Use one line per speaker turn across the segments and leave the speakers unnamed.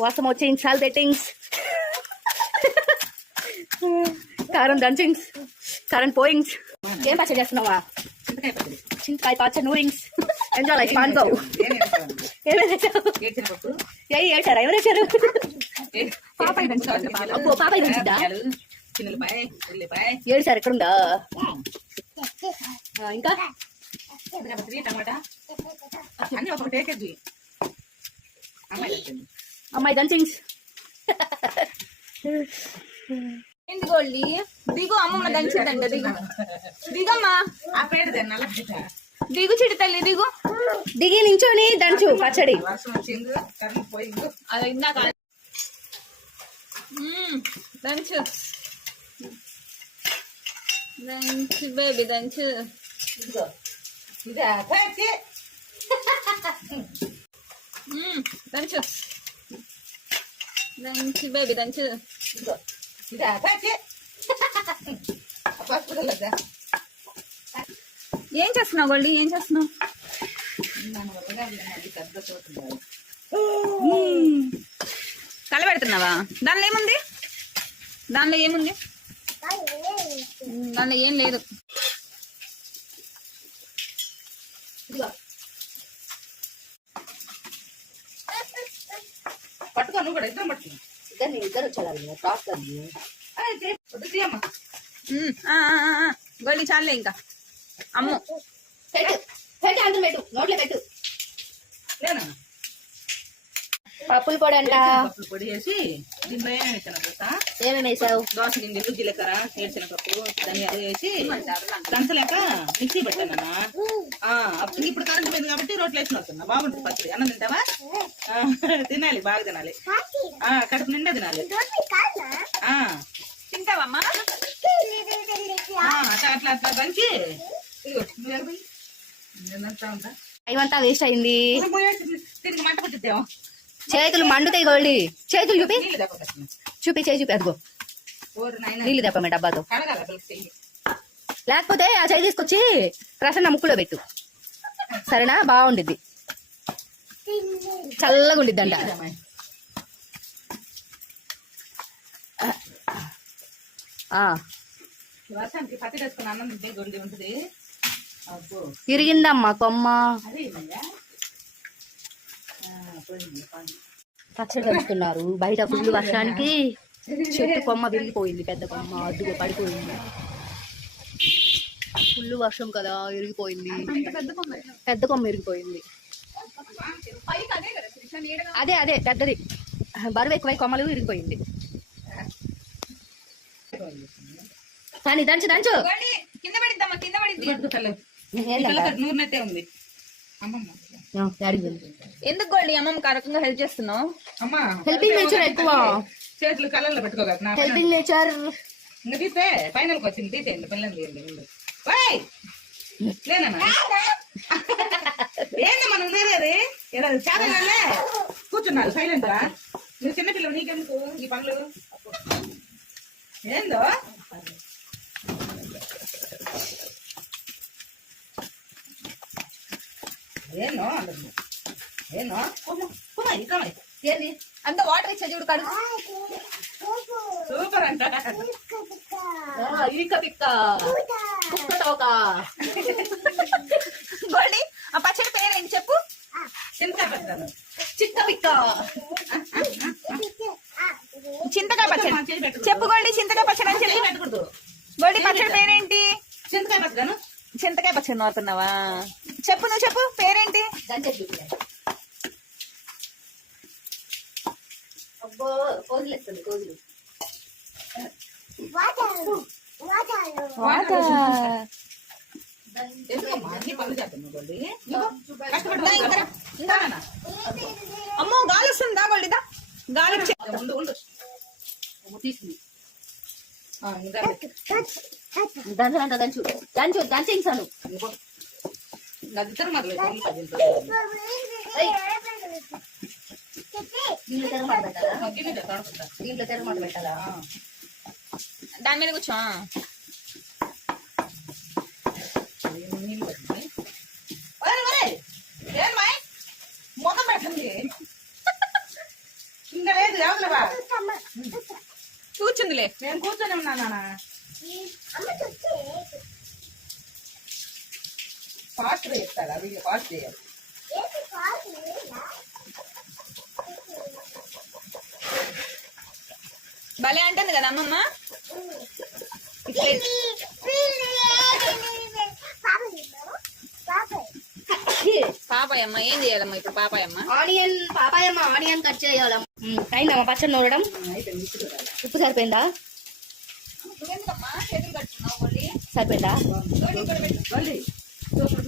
వాసం watching సాల్ settings కారం దంచింగ్స్ కారం పోయింగ్స్ ఏం పచ్చడి చేస్తున్నావా?
చింతకాయ పచ్చడి.
నూరింగ్స్ ఎంజాయ్ లైఫ్ పాన్కో
ఏం వేస్తావు?
ఏమేమి వేసావు
ఏడ్చినపప్పు,
ఏ వేసారు ఎవరు పాపాయి. అబ్బో, పాపాయి ఏడుసారు ఎక్కడుందా? ఇంకా?
టమాటా. అన్ని ఒక అమ్మాయి.
అమ్మాయి దంచింగ్స్
ఏంది గోళ్ళి దిగు అమ్మమ్మ దంచిద్దంట దిగు. దిగమ్మా.
ఆ పేరు.
దిగు చిడి తల్లి దిగు.
దిగి నించొని దంచు పచ్చడి.
అది ఇందాక. దంచు దంచు బేబీ దంచు దంచు దంచు బేబీ దంచు ఏం చేస్తున్నావు గోళ్ళి ఏం చేస్తున్నావు కలబెడుతున్నావా దానిలో ఏముంది దానిలో ఏముంది దానిలో ఏం లేదు
పట్టుకో నువ్వు కూడా ఇద్దరం పట్టుకో
ఇద్దరు ఇద్దరు
ఆ, ఆ, ఆ, ఆ. గోళ్ళి చాలే ఇంకా. అమ్ము.
పెట్టు పెట్టు అందరం పెట్టు నోట్లో పెట్టు.
లేనా
పప్పుల పొడి అంట.
పప్పులు పొడి వేసి దీంట్లో ఏమేమి వేసాను తెలుసా
ఏమేమి వేసావు?
దోస గింజలు జీలకర్ర కప్పు ధనియాలు వేసి దంచలేక మిక్సీ పెట్టానన్నా అప్పుడు ఇప్పుడు కరెంట్ పోయింది కాబట్టి రోట్లు వేసిన వస్తున్నా. బాగుంటుంది పచ్చడి. అన్నం తింటావా? తినాలి బాగా తినాలి. ఆ, కడుపు నిండా తినాలి. ఆ,
తింటావమ్మా?
అట్లా అట్లా దంచి ఉంటా.
ఇవంతా వేస్ట్ అయింది.
తిరిగి మంట పుట్టిద్దాం
చేతులు మండుతాయి గోల్డి చేతులు చూపి. చూపి చేయి చూపి అదిగో. నీళ్ళు తెప్పమే డబ్బాతో. లేకపోతే ఆ చేయి తీసుకొచ్చి ప్రసన్న ముక్కులో పెట్టు. సరేనా? బాగుండిద్ది. చల్లగా ఉండిద్దంట.
ఇదమ్మాయి.
ఆ,
ఈ
పచ్చడి బయట ఫుల్ వర్షానికి చెట్టు కొమ్మ విరిగిపోయింది పెద్ద కొమ్మ అడ్డుగా పడిపోయింది. ఫుల్ వర్షం కదా ఇరిగిపోయింది పెద్ద కొమ్మ ఇరిగిపోయింది అదే అదే పెద్దది. బరువు ఎక్కువై కొమ్మలు ఇరిగిపోయింది కానీ దంచు దంచు.
కింద పడిద్దామా కింద
నూనెట్టే ఉంది. అమ్మమ్మ.
ఆ.
ఎందుకు గోళ్ళి అమ్మమ్మ రకంగా హెల్ప్ చేస్తున్నావు?
అమ్మా
హెల్పింగ్ నేచర్ ఎక్కువ.
చేతులు కళ్ళల్లో పెట్టుకోగలరు నా పైన
హెల్పింగ్ నేచర్
ఇంకా తీస్తే ఫైనల్కి వచ్చింది తీసేయండి పిల్లలు తీయండి ముందు ఓయ్! లేనన్నా ఏంది మనం ఉండేది ఏదో నాళ్ళే కూర్చున్నారు సైలెంట్గా నువ్వు చిన్నపిల్లలు నీకెందుకు ఈ పనులు? ఏందో? ఏనో అందరు ఏనో? కుమాయి కమాయి ఏంది?
అంత వాటర్ ఇచ్చా చూడు కడుగు
సూపర్ అంట.
ఈక పిక్క. కుక్క తోక.
గోళ్ళి ఆ పచ్చడి పేరేంటి చెప్పు?
చింతకాయ పెడతాను
చిక్క పిక్క.
చింతకాయ పచ్చడి. చెప్పు గోళ్ళి చింతకాయ పచ్చడి అని చెప్పు.
పెట్టకూడదు.
గోళ్ళి పచ్చడి పేరేంటి?
చింతకాయ పెడతాను
చింతకాయ పచ్చడి నవ్వుతున్నావా చెప్పు నువ్వు చెప్పు పేరేంటి? అమ్మో గాలి వస్తుందా గోళ్ళిదా గాలి వచ్చి-
ఉండు ఇంకా
దంచనంట దంచు దంచు దంచించాను
ఇదిగో. నా ఇద్దరు మొదలు పది
దీంట్లో దీంట్లో తెరమాట పెట్టాలా?
దాని మీద కూర్చో
నీళ్ళు పెట్టండి. ఇంకా లేదు ఎవరువా
కూర్చుందిలే.
నేను కూర్చొని ఉన్నాను నాన్న. ఫాస్ట్ చేస్తారా వీడియో ఫాస్ట్ చేయాలి
భలే అంటుంది కదా అమ్మమ్మ ఇట్లే- పాపాయమ్మ ఏం చేయాలమ్మా ఇప్పుడు పాపాయమ్మ
ఆనియన్ పాపాయమ్మ ఆనియన్ కట్ చేయాలమ్మ ఉమ్, అయిందమ్మా పచ్చడి నూరడం
అయిపోయింది ఇప్పుడు కదా.
ఉప్పు సరిపోయిందా సరిపోయిందా
మళ్ళీ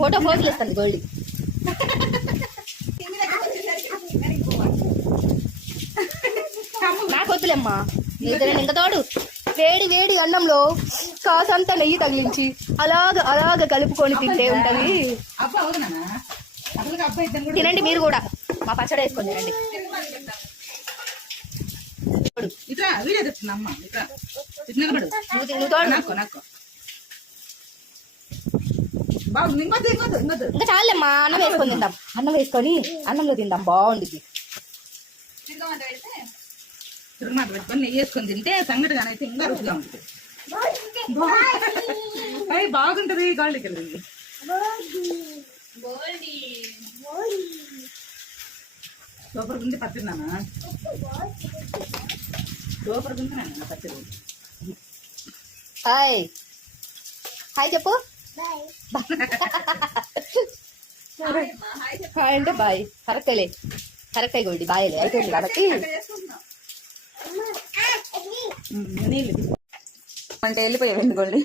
ఫోటో ఫోటోలు ఇస్తుంది గోల్డ్ నాకు వద్దులేమ్మా. నిద్ర ఇంకా తోడు. వేడి వేడి అన్నంలో కాసంత నెయ్యి తగిలించి అలాగ అలాగ కలుపుకొని తింటే ఉంటది. తినండి మీరు కూడా. మా పచ్చడి వేసుకొని తినండి. నువ్వు తోడు.
నాకు నాకు.
ఇంకా చాలేమ్మా అన్నం వేసుకొని తిందాం. అన్నం వేసుకొని అన్నంలో తిందాం. బాగుండిద్ది.
తిరుమాట పెట్టుకొని నెయ్యి వేసుకొని తింటే సంగటిగానే అయితే ఇంకా రుచిగా ఉంటుంది. బాగుంటది. గాలికి వెళ్ళింది సూపర్ ఉంది పచ్చడి నాన్న. సూపర్ ఉంది నాన్న పచ్చడి.
హాయ్. హాయ్ చెప్పు. హాయ్ అంటే బాయ్. కరెక్టేలే కరెక్టే గోల్డి బాయ్లే. అయిపోయింది కాబట్టి.
నీళ్ళు
అంటే వెళ్ళిపోయావు ఎందుకోండి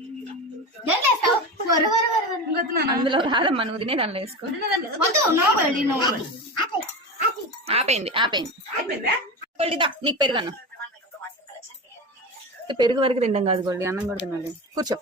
అందులో రాదమ్మా నువ్వు తినే దానిలో వేసుకో.
అయిపోయిందా
గోల్డీదా నీకు పెరుగు అన్నం పెరుగు వరకు తింటాం కాదు గోల్డీ అన్నం కూడా తినాలి. కూర్చో.